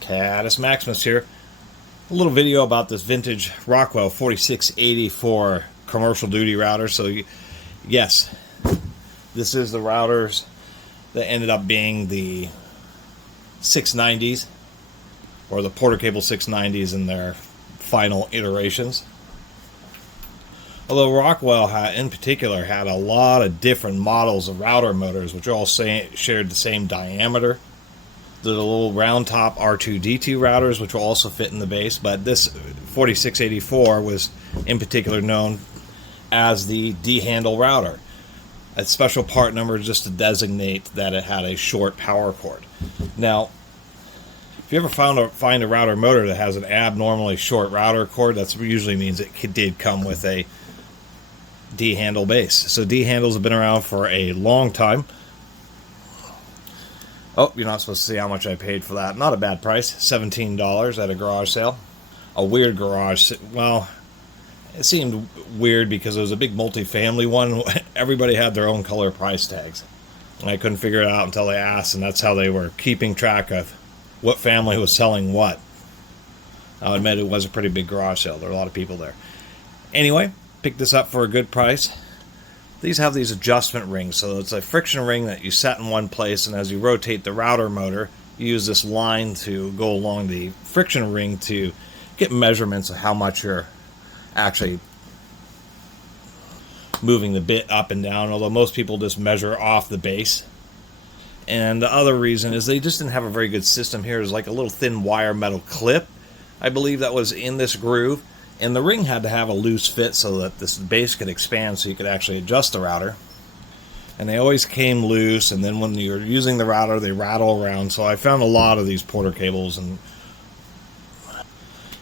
Catus Maximus here. A little video about this vintage Rockwell 4684 commercial duty router. So yes, this is the routers that ended up being the 690s, or the Porter Cable 690s in their final iterations. Although Rockwell in particular had a lot of different models of router motors, which all shared the same diameter. The little round top R2D2 routers, which will also fit in the base, but this 4684 was in particular known as the D-handle router. A special part number just to designate that it had a short power cord. Now, if you ever find a router motor that has an abnormally short router cord, that usually means it did come with a D-handle base. So D-handles have been around for a long time. Oh, you're not supposed to see how much I paid for that. Not a bad price, $17 at a garage sale. A weird garage, well, it seemed weird because it was a big multi-family one. Everybody had their own color price tags. And I couldn't figure it out until they asked, and that's how they were keeping track of what family was selling what. I'll admit it was a pretty big garage sale. There were a lot of people there. Anyway, picked this up for a good price. These have these adjustment rings, so it's a friction ring that you set in one place, and as you rotate the router motor, you use this line to go along the friction ring to get measurements of how much you're actually moving the bit up and down, although most people just measure off the base. And the other reason is they just didn't have a very good system here. There's like a little thin wire metal clip, I believe, that was in this groove. And the ring had to have a loose fit so that this base could expand so you could actually adjust the router. And they always came loose, and then when you're using the router, they rattle around. So I found a lot of these Porter cables and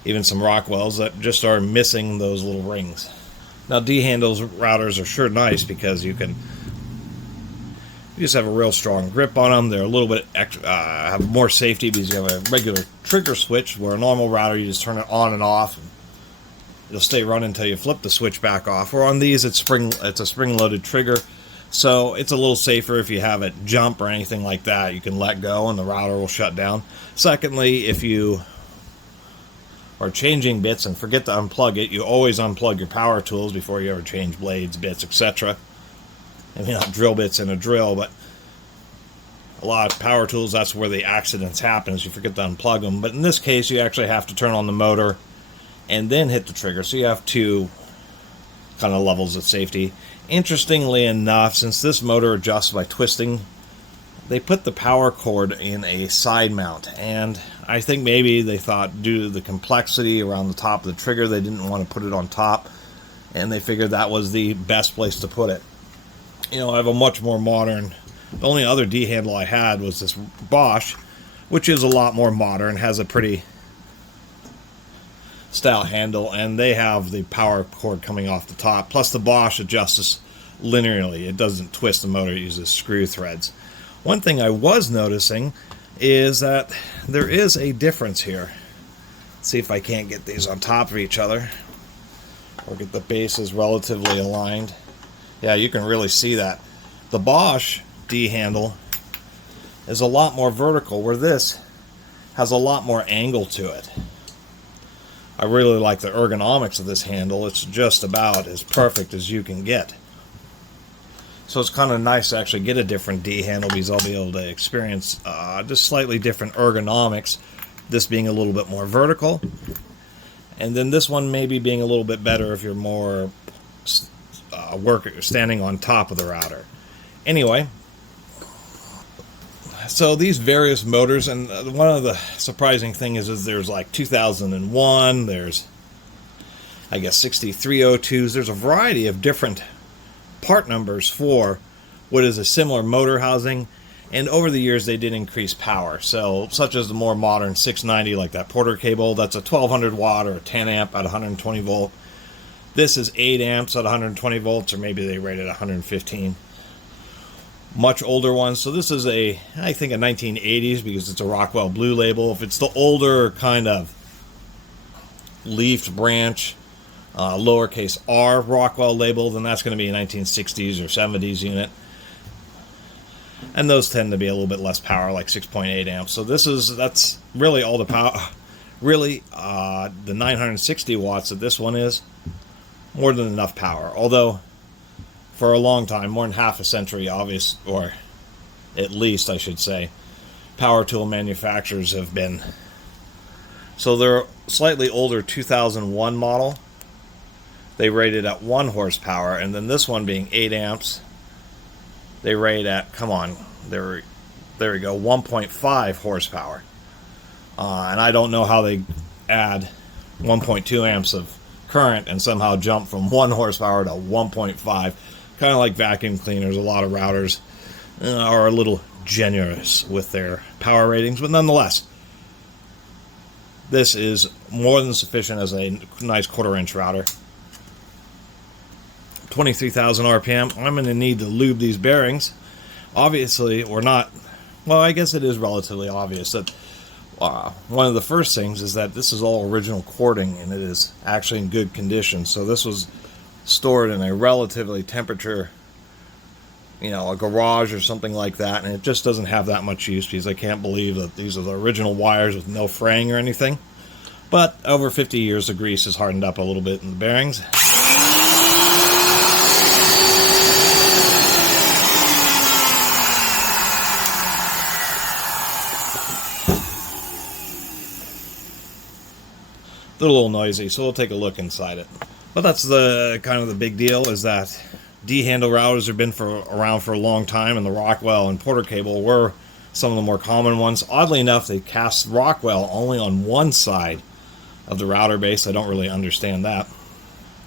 even some Rockwells that just are missing those little rings. Now, D-handles routers are sure nice because you just have a real strong grip on them. They're a little bit extra, have more safety because you have a regular trigger switch, where a normal router you just turn it on and off. And it'll stay running until you flip the switch back off. Or on these, it's a spring-loaded trigger, so it's a little safer. If you have it jump or anything like that, you can let go and the router will shut down. Secondly, if you are changing bits and forget to unplug it, you always unplug your power tools before you ever change blades, bits, etc. I mean, not drill bits in a drill, but a lot of power tools, that's where the accidents happen, is you forget to unplug them. But in this case, you actually have to turn on the motor and then hit the trigger, so you have two kind of levels of safety. Interestingly enough, since this motor adjusts by twisting, they put the power cord in a side mount, and I think maybe they thought, due to the complexity around the top of the trigger, they didn't want to put it on top, and they figured that was the best place to put it. You know, I have a much more modern, the only other D-handle I had was this Bosch, which is a lot more modern, has a pretty style handle, and they have the power cord coming off the top. Plus the Bosch adjusts linearly. It doesn't twist the motor, it uses screw threads. One thing I was noticing is that there is a difference here. Let's see if I can't get these on top of each other or get the bases relatively aligned. Yeah, you can really see that. The Bosch D-handle is a lot more vertical, where this has a lot more angle to it. I really like the ergonomics of this handle. It's just about as perfect as you can get. So it's kind of nice to actually get a different D-handle, because I'll be able to experience just slightly different ergonomics. This being a little bit more vertical, and then this one maybe being a little bit better if you're more standing on top of the router. Anyway, so these various motors, and one of the surprising things is there's like 2001, there's, I guess, 6302s. There's a variety of different part numbers for what is a similar motor housing, and over the years they did increase power. So, such as the more modern 690, like that Porter cable, that's a 1200 watt or a 10 amp at 120 volt. This is 8 amps at 120 volts, or maybe they rate it 115. Much older ones. So this is I think a 1980s, because it's a Rockwell Blue label. If it's the older kind of leafed branch, lowercase r Rockwell label, then that's going to be a 1960s or 70s unit. and those tend to be a little bit less power, like 6.8 amps. So that's really all the power. Really, the 960 watts that this one is, more than enough power. Although, for a long time, more than half a century, or at least I should say, power tool manufacturers have been. So they're slightly older 2001 model. They rated at 1 horsepower, and then this one being 8 amps, they rate at, come on, there we go, 1.5 horsepower. And I don't know how they add 1.2 amps of current and somehow jump from 1 horsepower to 1.5. Kind of like vacuum cleaners. A lot of routers are a little generous with their power ratings, but nonetheless, this is more than sufficient as a nice 1/4 inch router. 23,000 RPM. I'm going to need to lube these bearings. Obviously, or not. Well, I guess it is relatively obvious that one of the first things is that this is all original cording, and it is actually in good condition. So this was stored in a relatively temperature, a garage or something like that, and it just doesn't have that much use, because I can't believe that these are the original wires with no fraying or anything. But over 50 years, the grease has hardened up a little bit in the bearings. They're a little noisy, so we'll take a look inside it. But that's the kind of the big deal, is that D-handle routers have been around for a long time, and the Rockwell and Porter cable were some of the more common ones. Oddly enough, they cast Rockwell only on one side of the router base. I don't really understand that.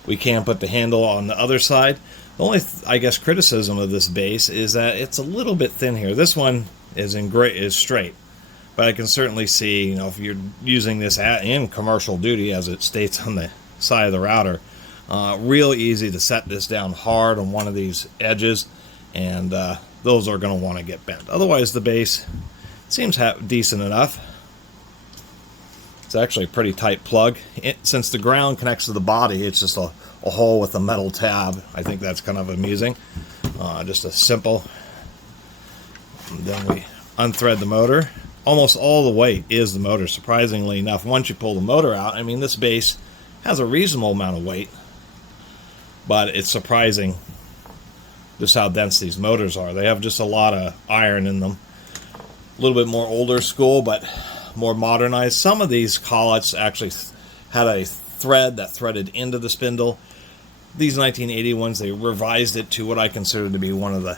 We can put the handle on the other side. The only, I guess, criticism of this base is that it's a little bit thin here. This one is straight. But I can certainly see, if you're using this in commercial duty, as it states on the side of the router, real easy to set this down hard on one of these edges, and those are going to want to get bent. Otherwise, the base seems decent enough. It's actually a pretty tight plug. Since the ground connects to the body, it's just a hole with a metal tab. I think that's kind of amusing. Just a simple. And then we unthread the motor. Almost all the weight is the motor, surprisingly enough. Once you pull the motor out, I mean, this base has a reasonable amount of weight, but it's surprising just how dense these motors are. They have just a lot of iron in them. A little bit more older school, but more modernized. Some of these collets actually had a thread that threaded into the spindle. These 1980 ones, they revised it to what I consider to be one of the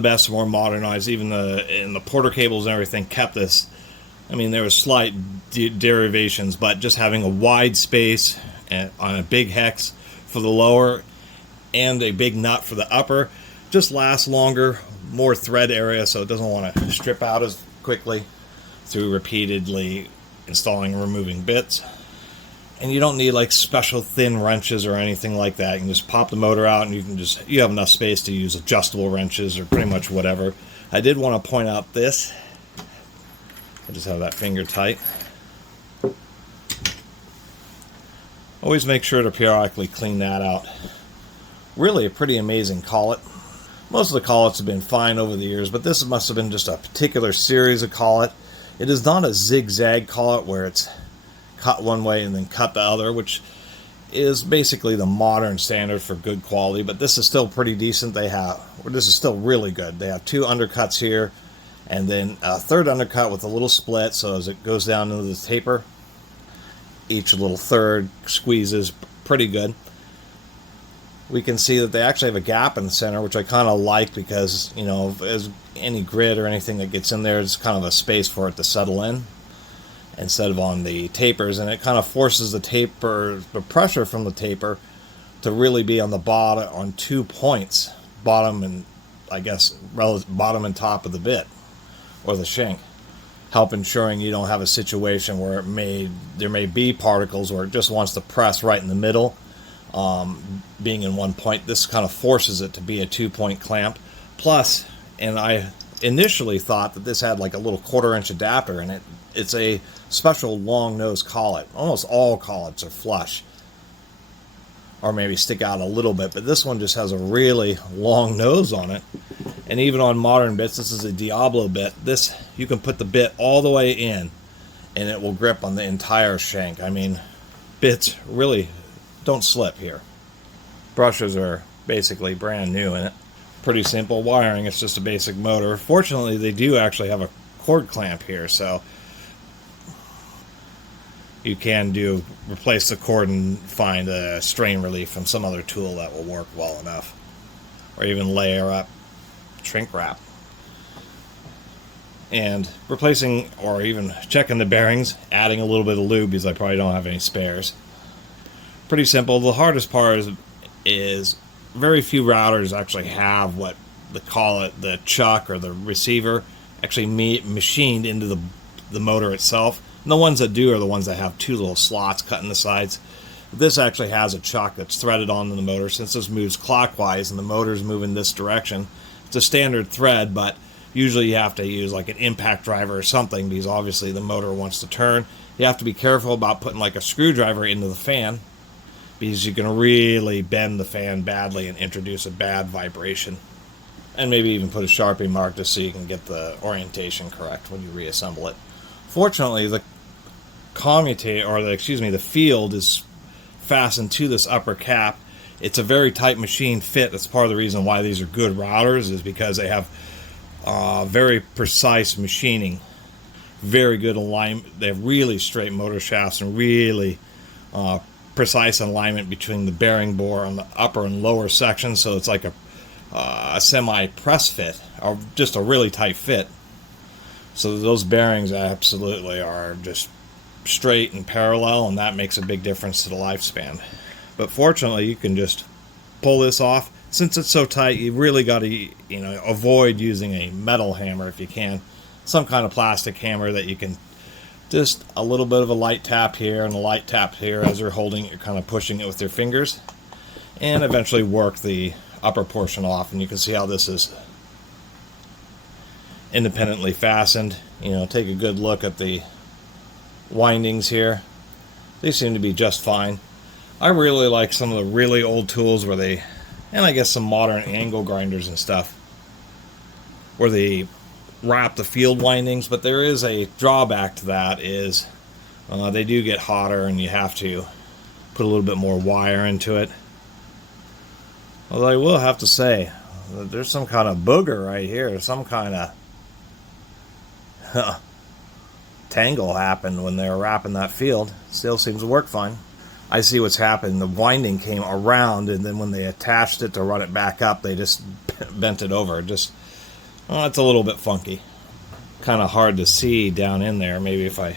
best, more modernized. Even in the Porter cables and everything kept this. I mean, there was slight derivations, but just having a wide space on a big hex for the lower and a big nut for the upper just lasts longer, more thread area, so it doesn't want to strip out as quickly through repeatedly installing and removing bits. And you don't need like special thin wrenches or anything like that. You can just pop the motor out, and you have enough space to use adjustable wrenches or pretty much whatever. I did want to point out this. I just have that finger tight. Always make sure to periodically clean that out. Really a pretty amazing collet. Most of the collets have been fine over the years, but this must have been just a particular series of collet. It is not a zigzag collet where it's cut one way and then cut the other, which is basically the modern standard for good quality, but this is still pretty decent. This is still really good. They have 2 undercuts here, and then a third undercut with a little split, so as it goes down into the taper, each little third squeezes pretty good. We can see that they actually have a gap in the center, which I kind of like, because, as any grit or anything that gets in there, it's kind of a space for it to settle in, instead of on the tapers, and it kind of forces the pressure from the taper to really be on the bottom, on 2 points, bottom and top of the bit or the shank, help ensuring you don't have a situation where there may be particles where it just wants to press right in the middle, being in 1 point. This kind of forces it to be a 2-point clamp. Plus, and I initially thought that this had like a little 1/4 inch adapter in it. It's a special long nose collet. Almost all collets are flush, or maybe stick out a little bit, but this one just has a really long nose on it. And even on modern bits, this is a Diablo bit, this, you can put the bit all the way in and it will grip on the entire shank. I mean, bits really don't slip here. Brushes are basically brand new in it. Pretty simple wiring, it's just a basic motor. Fortunately, they do actually have a cord clamp here, so you can replace the cord and find a strain relief from some other tool that will work well enough. Or even layer up shrink wrap. And replacing or even checking the bearings, adding a little bit of lube because I probably don't have any spares. Pretty simple. The hardest part is very few routers actually have what they call it, the chuck or the receiver actually machined into the motor itself. And the ones that do are the ones that have two little slots cut in the sides. This actually has a chuck that's threaded onto the motor. Since this moves clockwise and the motor's moving this direction, it's a standard thread, but usually you have to use like an impact driver or something because obviously the motor wants to turn. You have to be careful about putting like a screwdriver into the fan because you can really bend the fan badly and introduce a bad vibration. And maybe even put a Sharpie mark just so you can get the orientation correct when you reassemble it. Fortunately, the commutator, or the field is fastened to this upper cap. It's a very tight machine fit. That's part of the reason why these are good routers, is because they have very precise machining, very good alignment. They have really straight motor shafts and really precise alignment between the bearing bore on the upper and lower section. So it's like a semi press fit, or just a really tight fit. So those bearings absolutely are just straight and parallel, and that makes a big difference to the lifespan. But fortunately, you can just pull this off. Since it's so tight, you really got to, avoid using a metal hammer if you can. Some kind of plastic hammer that you can just a little bit of a light tap here and a light tap here as you're holding it, you're kind of pushing it with your fingers, and eventually work the upper portion off. And you can see how this is independently fastened. Take a good look at the windings here. They seem to be just fine. I really like some of the really old tools and I guess some modern angle grinders and stuff, where they wrap the field windings, but there is a drawback to that, is they do get hotter and you have to put a little bit more wire into it. Although I will have to say that there's some kind of booger right here, some kind of tangle happened when they were wrapping that field. Still seems to work fine. I see what's happened. The winding came around, and then when they attached it to run it back up, they just bent it over. It's a little bit funky. Kind of hard to see down in there. Maybe if I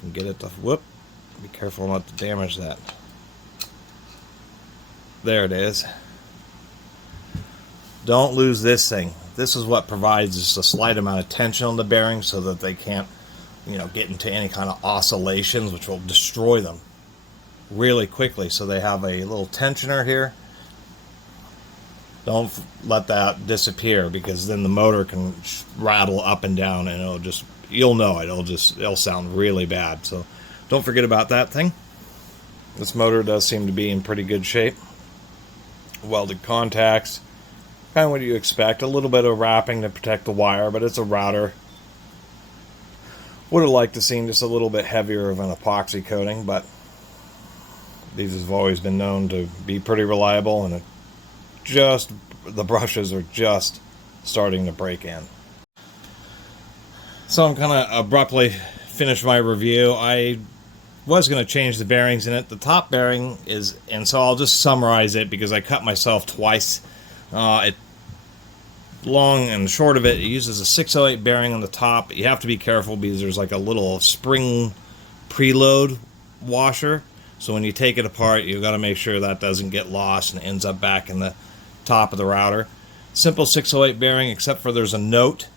can get it to, whoop, be careful not to damage that. There it is. Don't lose this thing. This is what provides just a slight amount of tension on the bearings so that they can't, get into any kind of oscillations, which will destroy them really quickly. So they have a little tensioner here. Don't let that disappear, because then the motor can rattle up and down, and you'll know it. It'll sound really bad. So don't forget about that thing. This motor does seem to be in pretty good shape. Welded contacts. Kind of what you expect. A little bit of wrapping to protect the wire, but it's a router. Would have liked to see just a little bit heavier of an epoxy coating, but these have always been known to be pretty reliable, and the brushes are just starting to break in. So I'm kind of abruptly finished my review. I was going to change the bearings in it. The top bearing is, and so I'll just summarize it because I cut myself twice. Long and short of it, it uses a 608 bearing on the top. You have to be careful because there's like a little spring preload washer. So when you take it apart, you've got to make sure that doesn't get lost and ends up back in the top of the router. Simple 608 bearing, except for there's a note,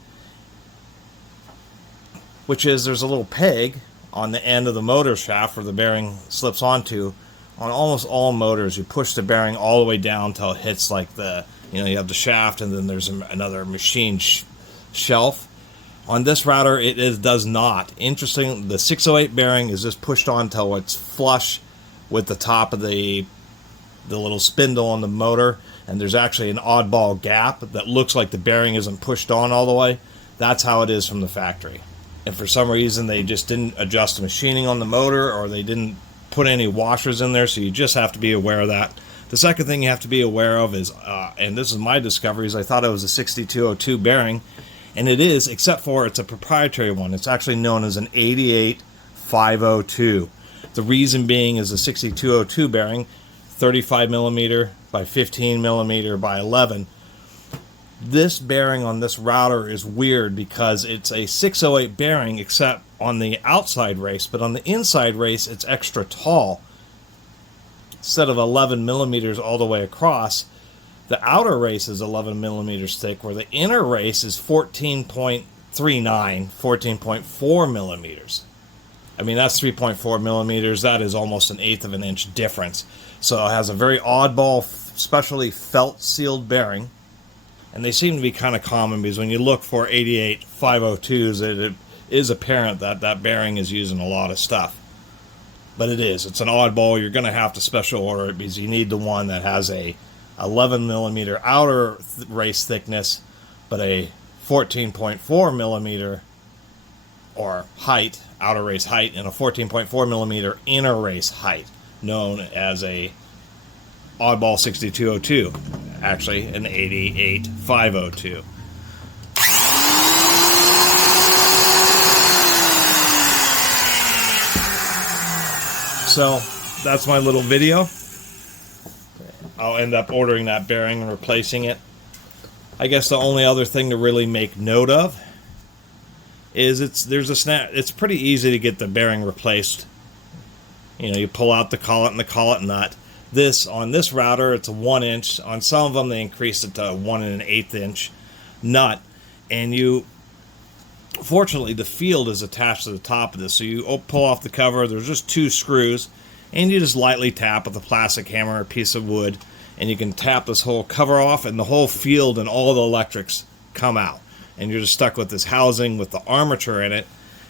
which is there's a little peg on the end of the motor shaft where the bearing slips onto. On almost all motors, you push the bearing all the way down until it hits like you have the shaft, and then there's another machine shelf. On this router, does not. Interesting, the 608 bearing is just pushed on until it's flush with the top of the little spindle on the motor, and there's actually an oddball gap that looks like the bearing isn't pushed on all the way. That's how it is from the factory. And for some reason, they just didn't adjust the machining on the motor, or they didn't put any washers in there, so you just have to be aware of that. The second thing you have to be aware of is, and this is my discovery, is I thought it was a 6202 bearing, and it is, except for it's a proprietary one. It's actually known as an 88502. The reason being is a 6202 bearing, 35 millimeter by 15 millimeter by 11. This bearing on this router is weird because it's a 608 bearing except on the outside race, but on the inside race it's extra tall. Instead of 11 millimeters all the way across, the outer race is 11 millimeters thick, where the inner race is 14.39, 14.4 millimeters. I mean, that's 3.4 millimeters. That is almost an eighth of an inch difference. So it has a very oddball, specially felt sealed bearing. And they seem to be kind of common because when you look for 88502s, it is apparent that that bearing is used in a lot of stuff. But it is. It's an oddball. You're going to have to special order it because you need the one that has a 11 millimeter outer race thickness, but a 14.4 millimeter or height, outer race height, and a 14.4 millimeter inner race height, known as a oddball 6202, actually an 88502. So that's my little video. I'll end up ordering that bearing and replacing it. I guess the only other thing to really make note of is there's a snap. It's pretty easy to get the bearing replaced. You know, you pull out the collet and the collet nut. On this router, it's a 1 inch. On some of them, they increased it to 1 1/8 inch nut. And fortunately, the field is attached to the top of this. So you pull off the cover. There's just 2 screws. And you just lightly tap with a plastic hammer or a piece of wood, and you can tap this whole cover off, and the whole field and all the electrics come out. And you're just stuck with this housing with the armature in it.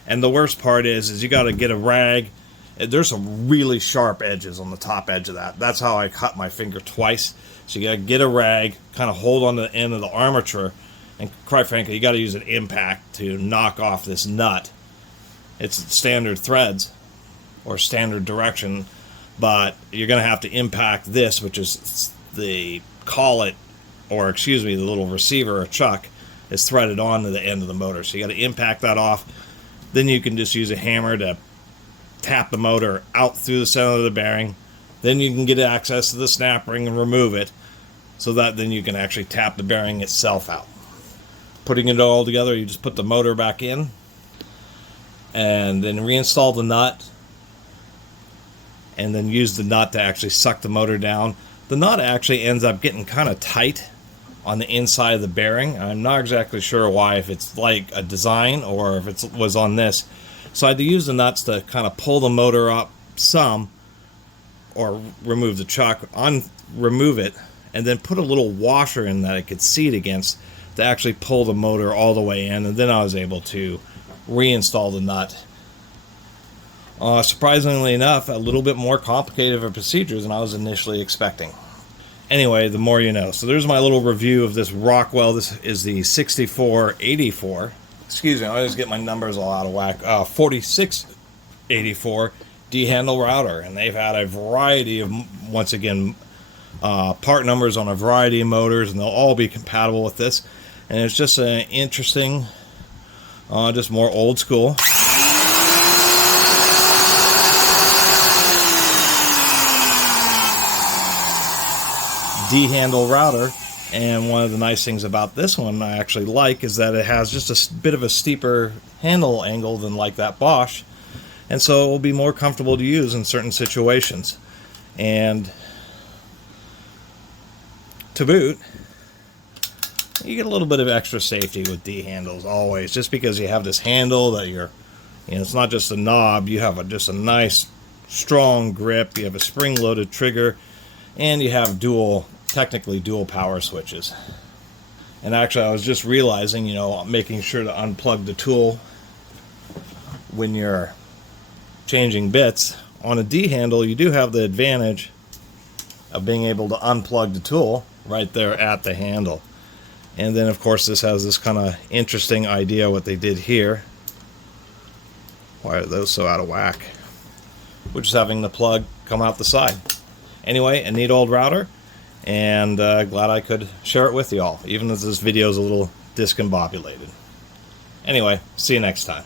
And the worst part is you got to get a rag. There's some really sharp edges on the top edge of that. That's how I cut my finger twice. So you got to get a rag, kind of hold on to the end of the armature, and quite frankly, you got to use an impact to knock off this nut. It's standard threads or standard direction, but you're going to have to impact this, which is the collet, or excuse me, the little receiver or chuck is threaded onto the end of the motor. So you got to impact that off. Then you can just use a hammer to tap the motor out through the center of the bearing. Then you can get access to the snap ring and remove it, so that then you can actually tap the bearing itself out. Putting it all together, you just put the motor back in and then reinstall the nut, and then use the nut to actually suck the motor down. The nut actually ends up getting kind of tight on the inside of the bearing. I'm not exactly sure why, if it's like a design or if it was on this. So I had to use the nuts to kind of pull the motor up some, or remove the chuck, remove it, and then put a little washer in that I could seat against to actually pull the motor all the way in, and then I was able to reinstall the nut. Surprisingly enough, a little bit more complicated of a procedure than I was initially expecting. Anyway, the more you know. So there's my little review of this Rockwell. This is the 6484. Excuse me, I always get my numbers all out of whack. 4684 D-handle router. And they've had a variety of, once again, part numbers on a variety of motors, and they'll all be compatible with this. And it's just an interesting, just more old school. D-handle router. And one of the nice things about this one I actually like is that it has just a bit of a steeper handle angle than like that Bosch, and so it will be more comfortable to use in certain situations. And to boot, you get a little bit of extra safety with D-handles always, just because you have this handle that it's not just a knob, you have just a nice strong grip, you have a spring-loaded trigger, and you have technically dual power switches. And actually, I was just realizing, making sure to unplug the tool when you're changing bits. On a D handle, you do have the advantage of being able to unplug the tool right there at the handle. And then, of course, this has this kind of interesting idea what they did here. Why are those so out of whack? Which is having the plug come out the side. Anyway, a neat old router, and glad I could share it with you all, even if this video is a little discombobulated. Anyway, see you next time.